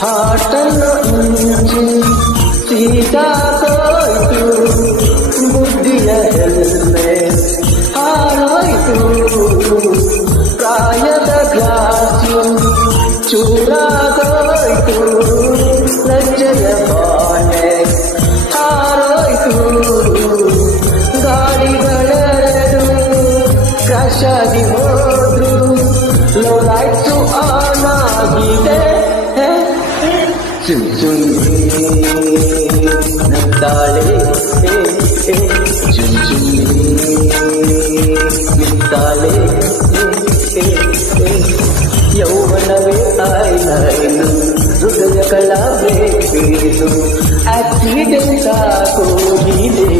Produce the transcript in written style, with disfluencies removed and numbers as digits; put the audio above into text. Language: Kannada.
ಹಾಟನ್ನು ಇಂಚಿ ಸೀತಾಕೋಯ್ತು ಬುದ್ಧಿಯ ಹೆಲ್ಮೆ ಹಾರೋಯ್ತು ಪ್ರಾಯದ ಗ್ಲಾಸು ಚೂರಾಗೋಯ್ತು ಲಜ್ಜೆಯ ಬಾಳೆ ಹಾರೋಯ್ತು ಗಾಡಿಗಳೆರಡು ಕ್ರಾಶ್ ಆಗಿ ಹೋದ್ರು ಲೋ ಲೈಟ್ಸು ಆನ್ ಆಗಿದೆ ಚುಂಚುಂಡಿ ನಗ್ತಾಳೆ ಚುಂಚುಂಡಿ ನಿಂತಾಳೆ ಯೌವನವೇ ಆಯ್ನಾಯ್ನು ಹೃದಯ ಕಲಾ ಬೇಕಿದು ಆಕ್ಸಿಡೆಂಟ್ ಆಗೋಗಿದೆ